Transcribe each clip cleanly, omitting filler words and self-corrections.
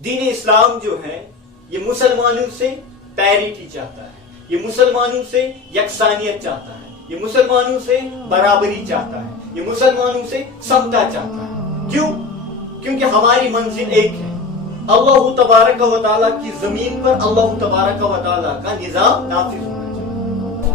دین اسلام جو ہے یہ مسلمانوں سے پیریٹی چاہتا ہے، یہ مسلمانوں سے یکسانیت چاہتا ہے، یہ مسلمانوں سے برابری چاہتا ہے، یہ مسلمانوں سے سمتا چاہتا ہے۔ کیوں؟ کیونکہ ہماری منزل ایک ہے، اللہ تبارک و تعالیٰ کی زمین پر اللہ تبارک و تعالیٰ کا نظام نافذ ہونا چاہیے،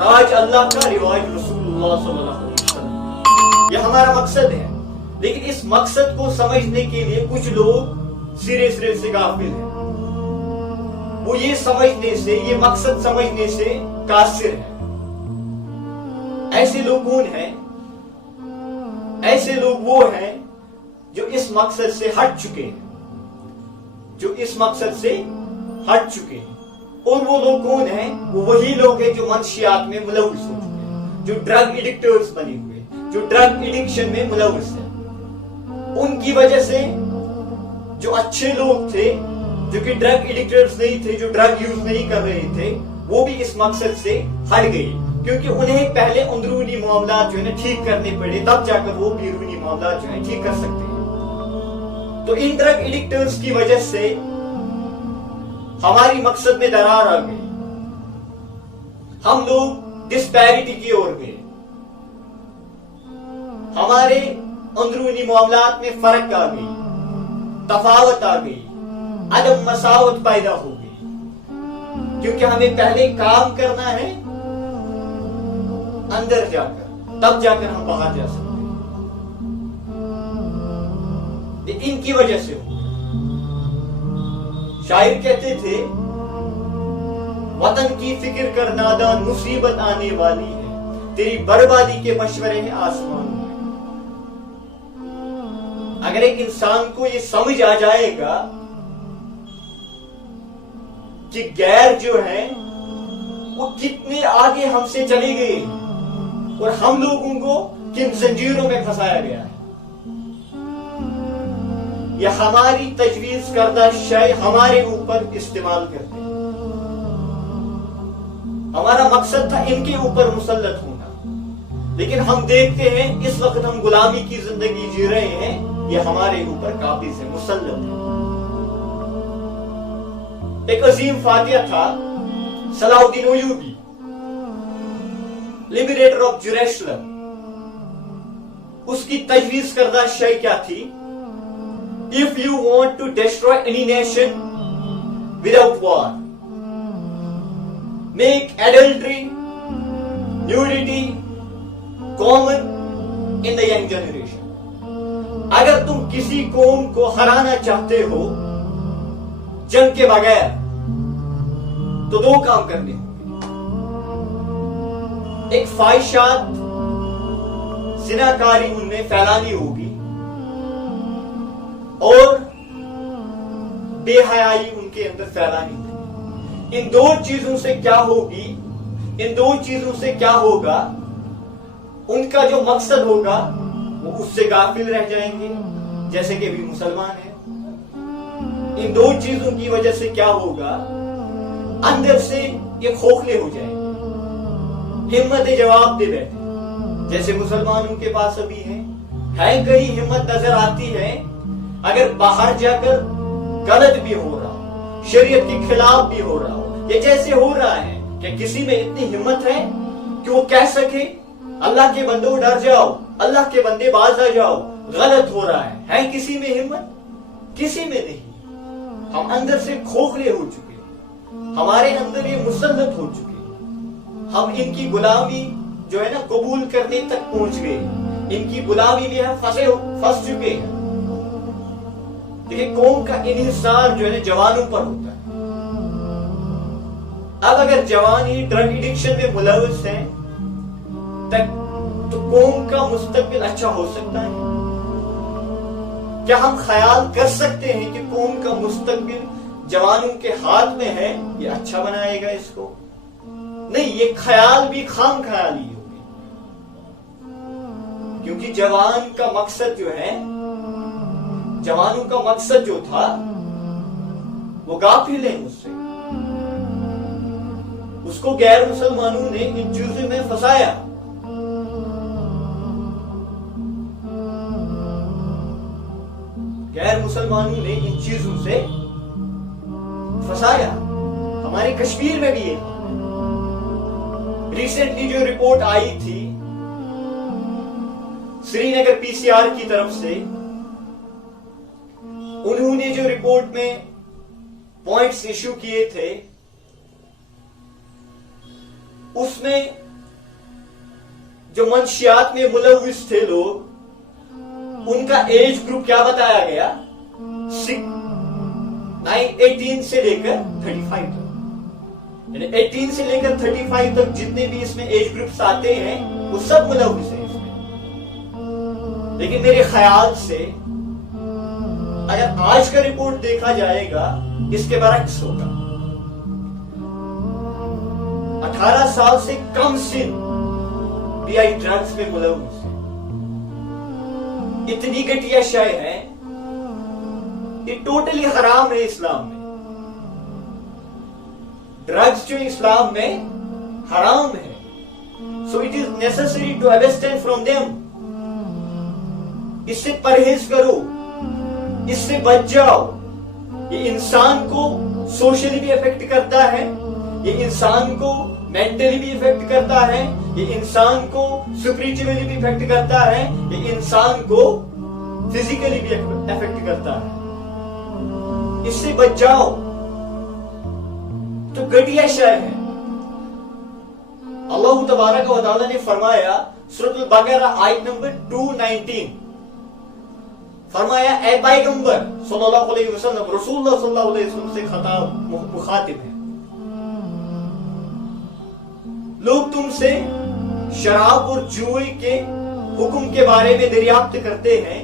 راج اللہ کا، رواج رسول اللہ صلی اللہ علیہ وسلم، یہ ہمارا مقصد ہے۔ لیکن اس مقصد کو سمجھنے کے لیے کچھ لوگ سرے سے غافل ہیں، وہ یہ سمجھنے سے، یہ مقصد سمجھنے سے قاصر ہے۔ ایسے لوگ کون ہیں؟ ایسے لوگ وہ ہیں جو اس مقصد سے ہٹ چکے ہیں، جو اس مقصد سے ہٹ چکے ہیں۔ اور وہ لوگ کون ہیں؟ وہ وہی لوگ ہیں جو منشیات میں ملوث ہو چکے ہیں، جو ڈرگ ایڈکٹرز بنے ہوئے، جو ڈرگ ایڈکشن میں ملوث ہیں۔ ان کی وجہ سے جو اچھے لوگ تھے، جو کہ ڈرگ ایڈکٹرز نہیں تھے، جو ڈرگ یوز نہیں کر رہے تھے، وہ بھی اس مقصد سے ہٹ گئے، کیونکہ انہیں پہلے اندرونی معاملات جو ہے نا ٹھیک کرنے پڑے، تب جا کر وہ بیرونی معاملات جو ہے ٹھیک کر سکتے ہیں۔ تو ان ڈرگ ایڈکٹرز کی وجہ سے ہماری مقصد میں درار آ گئی، ہم لوگ ڈسپیرٹی کی اور گئے، ہمارے اندرونی معاملات میں فرق آ گئی، تفاوت آ گئی، عدم مساوت پیدا ہو گئی، کیونکہ ہمیں پہلے کام کرنا ہے اندر جا کر، تب جا کر ہم باہر جا سکتے ہیں۔ ان کی وجہ سے ہو، شاعر کہتے تھے وطن کی فکر کر نادان، مصیبت آنے والی ہے، تیری بربادی کے مشورے ہیں آسمان میں۔ اگر ایک انسان کو یہ سمجھ آ جائے گا کہ غیر جو ہے وہ کتنے آگے ہم سے چلے گئے اور ہم لوگوں کو کن زنجیروں میں پھنسایا گیا ہے، یہ ہماری تجویز کردہ شے ہمارے اوپر استعمال کرتے ہیں۔ ہمارا مقصد تھا ان کے اوپر مسلط ہونا، لیکن ہم دیکھتے ہیں اس وقت ہم غلامی کی زندگی جی رہے ہیں، یہ ہمارے اوپر قابض ہے، مسلط ہے۔ ایک عظیم فاتح تھا صلاح الدین ایوبی، لبریٹر آف جیروسلم۔ اس کی تجویز کردہ شے کیا تھی؟ If you want to destroy any nation without war, make adultery, nudity common in the young generation. اگر تم کسی قوم کو ہرانا چاہتے ہو جنگ کے بغیر تو دو کام کرنے ہوں گے، ایک فاحشات، زناکاری ان میں پھیلانی ہوگی، اور بے حیائی ان کے اندر پھیلانی ہوگی۔ ان دو چیزوں سے کیا ہوگی؟ ان دو چیزوں سے کیا ہوگا؟ ان کا جو مقصد ہوگا وہ اس سے غافل رہ جائیں گے، جیسے کہ بھی مسلمان ہیں۔ ان دو چیزوں کی وجہ سے کیا ہوگا؟ اندر سے یہ کھوکھلے ہو جائیں گے، ہمت جواب دے بیٹھے، جیسے مسلمانوں کے پاس ابھی ہے کئی ہمت نظر آتی ہے، اگر باہر جا کر غلط بھی ہو رہا ہو، شریعت کے خلاف بھی ہو رہا ہو، یہ جیسے ہو رہا ہے کہ کسی میں اتنی ہمت ہے کہ وہ کہہ سکے اللہ کے بندوں ڈر جاؤ، اللہ کے بندے باز آ جاؤ، غلط ہو رہا ہے کسی میں ہمت؟ کسی میں نہیں۔ ہم اندر سے کھوکھلے ہو چکے، ہمارے اندر یہ مسلط ہو چکے، ہم ان کی غلامی جو ہے نا قبول کرنے تک پہنچ گئے، ان کی غلامی میں ہم پھنس چکے ہیں۔ دیکھیں قوم کا انحصار جو ہے نا جوانوں پر ہوتا ہے۔ اب اگر جوان ہی ڈرگ ایڈکشن میں ملوث ہیں تو قوم کا مستقبل اچھا ہو سکتا ہے؟ کیا ہم خیال کر سکتے ہیں کہ قوم کا مستقبل جوانوں کے ہاتھ میں ہے، یہ اچھا بنائے گا اس کو؟ نہیں، یہ خیال بھی خام خیالی ہوگی، کیونکہ جوان کا مقصد جو ہے، جوانوں کا مقصد جو تھا وہ غافل ہے اس سے، اس کو غیر مسلمانوں نے ان چیزوں میں پھنسایا۔ غیر مسلمانوں نے ان چیزوں سے پھنسایا. ہمارے کشمیر میں بھی یہ ریسنٹلی جو رپورٹ آئی تھی سری نگر پی سی آر کی طرف سے, انہوں نے جو رپورٹ میں پوائنٹس ایشو کیے تھے اس میں جو منشیات میں ملوث تھے لوگ ان کا ایج گروپ کیا بتایا گیا, 18 سے لے کر 35 تک. یعنی 18 سے لے کر 35 تک جتنے بھی اس میں ایج گروپس آتے ہیں وہ سب ملوث ہیں اس میں. لیکن میرے خیال سے اگر آج کا رپورٹ دیکھا جائے گا اس کے برعکس ہوگا. 18 سال سے کم سن بھی آئی ڈرگس میں ملوث ہے. اتنی گھٹیا شے ہے, یہ ٹوٹلی حرام ہے اسلام میں. ڈرگس جو اسلام میں حرام ہے. So it is necessary to abstain from them. اس سے پرہیز کرو, اس سے بچ جاؤ. یہ انسان کو سوشلی بھی افیکٹ کرتا ہے, یہ انسان کو مینٹلی بھی افیکٹ کرتا ہے, یہ انسان کو اسپرچولی بھی افیکٹ کرتا ہے, یہ انسان کو فزیکلی بھی افیکٹ کرتا ہے. اس سے بچ جاؤ. تو گھٹیا شے ہے. اللہ تبارک و تعالی نے فرمایا سورۃ البقرہ آیت نمبر 219, فرمایا اے پیغمبر صلی اللہ علیہ وسلم, رسول اللہ صلی اللہ علیہ وسلم سے خطاب مخاطب ہے, لوگ تم سے شراب اور جوئے کے حکم کے بارے میں دریافت کرتے ہیں,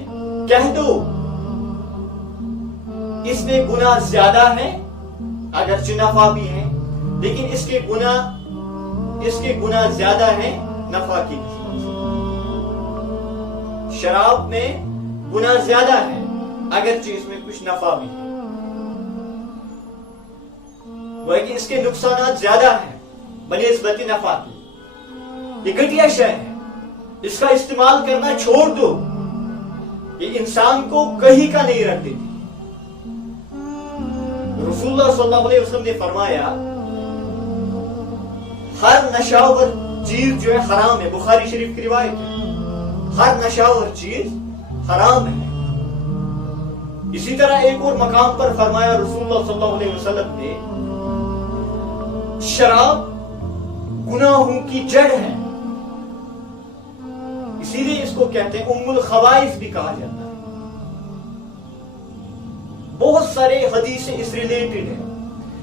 کہہ دو اس میں گناہ زیادہ ہے اگرچہ نفع بھی ہے, لیکن اس کے گناہ زیادہ ہیں نفع کی نسبت سے. شراب میں گناہ زیادہ ہے اگرچہ اس میں کچھ نفع بھی ہے, لیکن اس کے نقصانات زیادہ ہیں بنسبت نفع کی. یہ گھٹیا شے ہے, اس کا استعمال کرنا چھوڑ دو. یہ انسان کو کہیں کا نہیں رکھ دیتی. رسول اللہ صلی اللہ علیہ وسلم نے فرمایا ہر نشاور چیز جو ہے حرام ہے. بخاری شریف کی روایت ہے, ہر نشاور چیز حرام ہے. اسی طرح ایک اور مقام پر فرمایا رسول اللہ صلی اللہ علیہ وسلم نے شراب گناہوں کی جڑ ہے, اسی لیے اس کو کہتے ہیں ام الخبائث بھی کہا جاتا ہے. بہت سارے حدیثیں اس ریلیٹڈ ہیں.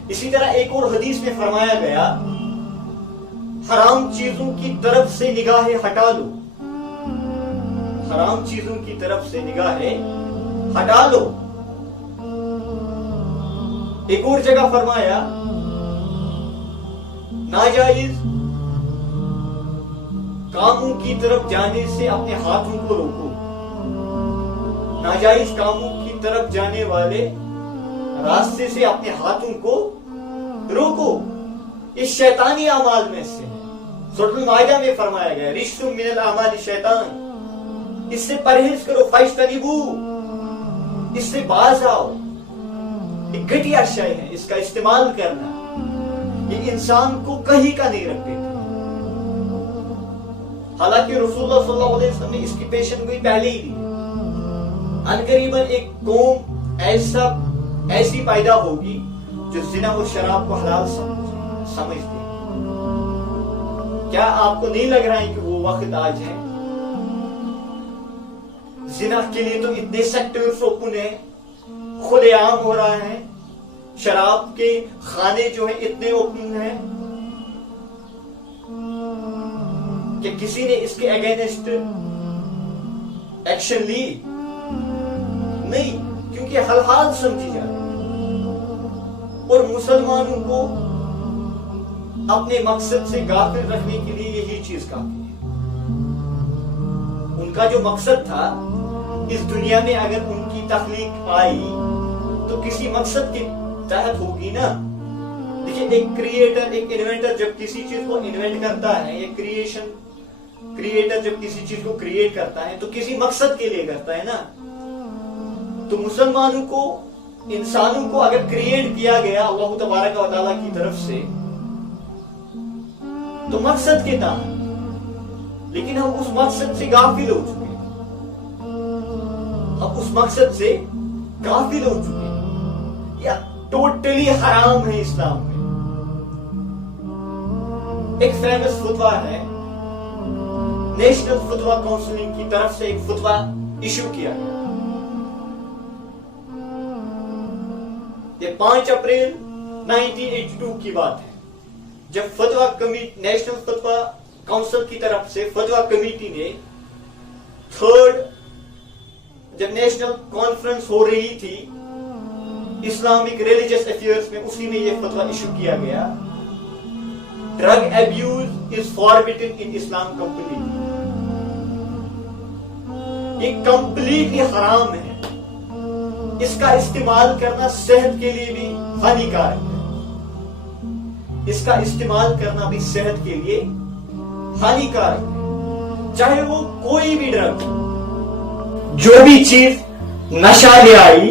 اسی طرح ایک اور حدیث میں فرمایا گیا حرام چیزوں کی طرف سے نگاہیں ہٹا لو, حرام چیزوں کی طرف سے نگاہیں ہٹا لو. ایک اور جگہ فرمایا ناجائز کاموں کی طرف جانے سے اپنے ہاتھوں کو روکو. ناجائز کاموں کی طرف جانے والے راستے سے اپنے ہاتھوں کو روکو. اس شیطانی اعمال میں سے سورۃ المائدہ میں فرمایا گیا رجس من الاعمال شیطان, اس سے پرہیز کرو. فاجتنبوہ, اس سے باز آؤ. ایک گھٹیا شے ہے, اس کا استعمال کرنا یہ انسان کو کہیں کا نہیں رکھ دیتا. حالانکہ رسول اللہ صلی اللہ علیہ وسلم نے اس کی پیشن گوئی پہلے ہی دی. عنقریباً ایک قوم ایسی پیدا ہوگی جو زنا اور شراب کو حلال سمجھتے. کیا آپ کو نہیں لگ رہا ہے کہ وہ وقت آج ہے؟ زنا کے لیے تو اتنے سیکٹرز اوپن ہیں, کھلے عام ہو رہا ہے. شراب کے خانے جو ہیں اتنے اوپن ہیں کہ کسی نے اس کے اگینسٹ ایکشن لی نہیں, کیونکہ حلال سمجھی جاتی. اور مسلمانوں کو اپنے مقصد سے غافل رکھنے کے لیے یہی چیز کافی ہے. ان کا جو مقصد تھا اس دنیا میں اگر ان کی تخلیق آئی تو کسی مقصد کے تحت ہوگی نا. دیکھیں ایک کریٹر, ایک انوینٹر جب کسی چیز کو انوینٹ کرتا ہے, ایک کریٹر جب کسی چیز کو کریٹ کرتا ہے تو کسی مقصد کے لیے کرتا ہے نا. تو مسلمانوں کو, انسانوں کو اگر کریٹ کیا گیا اللہ تبارک و تعالیٰ کی طرف سے تو مقصد کتنا ہے, لیکن ہم اس مقصد سے غافل ہو چکے ہیں. ہم اس مقصد سے غافل ہو چکے ہیں. یا ٹوٹلی حرام ہے اسلام میں. ایک فیمس فتویٰ ہے, نیشنل فتویٰ کونسلنگ کی طرف سے ایک فتویٰ ایشو کیا گیا. یہ 5 اپریل 1982 کی بات ہے, جب فتویٰ کمیٹی, نیشنل فتویٰ کونسل کی طرف سے فتویٰ کمیٹی نے جب نیشنل کانفرنس ہو رہی تھی اسلامک ریلیجس افیئرس میں, اسی میں یہ فتویٰ ایشو کیا گیا, drug abuse is forbidden in Islam completely. یہ کمپلیٹلی حرام ہے. اس کا استعمال کرنا صحت کے لیے بھی ہانیکارک ہے. اس کا استعمال کرنا بھی صحت کے لیے ہانیکارک ہے. چاہے وہ کوئی بھی ڈرگ, جو بھی چیز نشہ لے آئی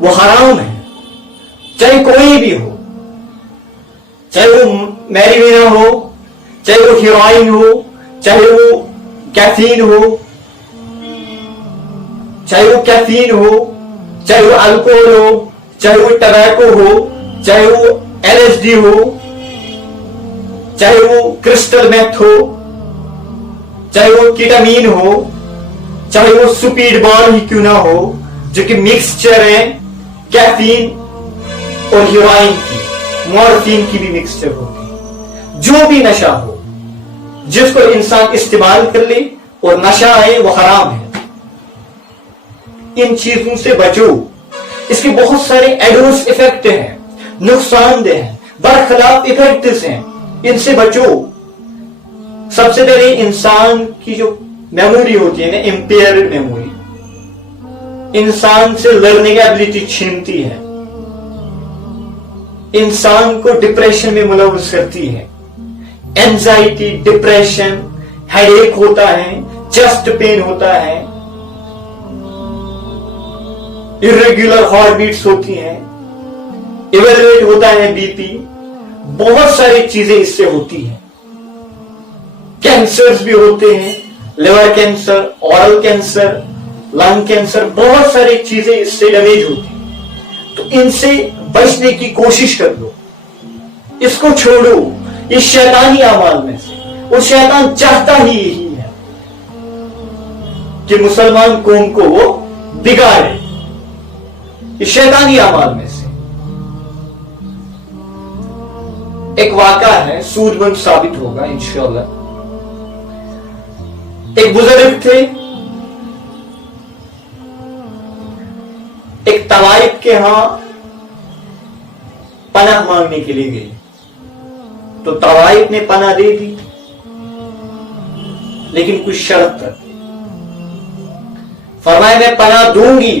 وہ حرام ہے, چاہے کوئی بھی ہو, چاہے وہ میریجوینا ہو, چاہے وہ ہیروئن ہو, چاہے وہ کیفین ہو, چاہے وہ کیفین ہو, چاہے وہ الکوہول ہو, چاہے وہ ٹبیکو ہو, چاہے وہ LSD ہو, چاہے وہ کرسٹل میتھ ہو, چاہے وہ کیٹامین ہو, چاہے وہ سپیڈ بال ہی کیوں نہ ہو, جو کہ مکسچر ہے کیفین اور ہیروئن کی, مورفین کی بھی مکسچر ہوتی ہے. جو بھی نشہ ہو جس کو انسان استعمال کر لے اور نشہ آئے وہ حرام ہے. ان چیزوں سے بچو. اس کے بہت سارے ایڈورس ایفیکٹ ہیں, نقصان دہ ہیں, برخلاف ایفیکٹس ہیں, ان سے بچو. سب سے پہلے انسان کی جو میموری ہوتی ہے نا, امپیئرڈ میموری, انسان سے لرننگ ایبلٹی چھینتی ہے, انسان کو ڈپریشن میں ملوث کرتی ہے. اینزائٹی, ڈپریشن, ہیڈ ایک ہوتا ہے, چیسٹ پین ہوتا ہے, irregular ہارٹ بیٹس ہوتی ہیں, ایویلویٹ ہوتا ہے بی پی, بہت ساری چیزیں اس سے ہوتی ہیں. کینسرز بھی ہوتے ہیں, liver cancer, oral cancer, lung cancer, بہت ساری چیزیں اس سے ڈیمیج ہوتی ہیں. تو ان سے بچنے کی کوشش کر لو, اس کو چھوڑو. اس شیطانی اعمال میں سے, اور شیطان چاہتا ہی یہی ہے کہ مسلمان قوم کو وہ بگاڑے. اس شیطانی اعمال میں سے ایک واقعہ ہے, سود مند ثابت ہوگا انشاءاللہ. ایک بزرگ تھے, ایک طوائف کے ہاں پناہ مانگنے کے لیے گئے, تو طوائف نے پناہ دے دی, لیکن کچھ شرط رکھی. فرمایا میں پناہ دوں گی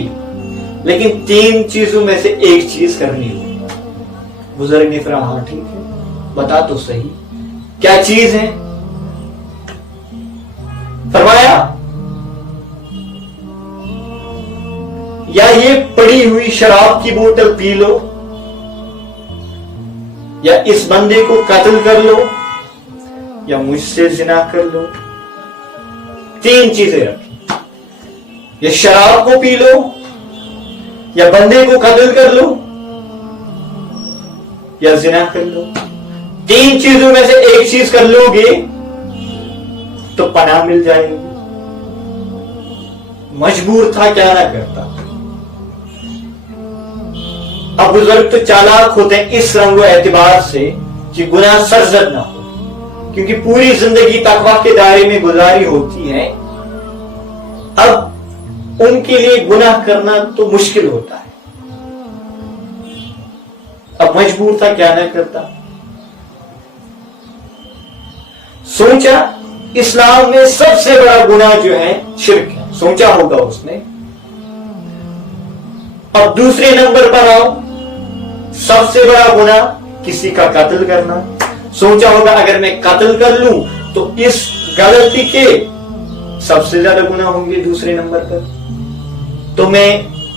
لیکن 3 چیزوں میں سے ایک چیز کرنی ہوگی. بزرگ نے فرمایا ہاں ٹھیک ہے, بتا تو صحیح کیا چیز ہے. فرمایا یا یہ پڑی ہوئی شراب کی بوتل پی لو, یا اس بندے کو قتل کر لو, یا مجھ سے زنا کر لو. 3 چیزیں رکھی, یا شراب کو پی لو, یا بندے کو قتل کر لو, یا زنا کر لو. 3 چیزوں میں سے ایک چیز کر لو گے تو پناہ مل جائے گی. مجبور تھا, کیا نہ کرتا. اب بزرگ تو چالاک ہوتے ہیں اس رنگ و اعتبار سے کہ گناہ سرزد نہ ہو, کیونکہ پوری زندگی تقویٰ کے دائرے میں گزاری ہوتی ہے. اب ان کے لیے گناہ کرنا تو مشکل ہوتا ہے. اب مجبور تھا, کیا نہ کرتا. سوچا اسلام میں سب سے بڑا گناہ جو ہے شرک ہے, سوچا ہوگا اس نے. اب دوسرے نمبر پر آؤ, سب سے بڑا گناہ کسی کا قتل کرنا. سوچا ہوگا اگر میں قتل کر لوں تو اس غلطی کے سب سے زیادہ گناہ ہوں گے دوسرے نمبر پر, تو میں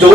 2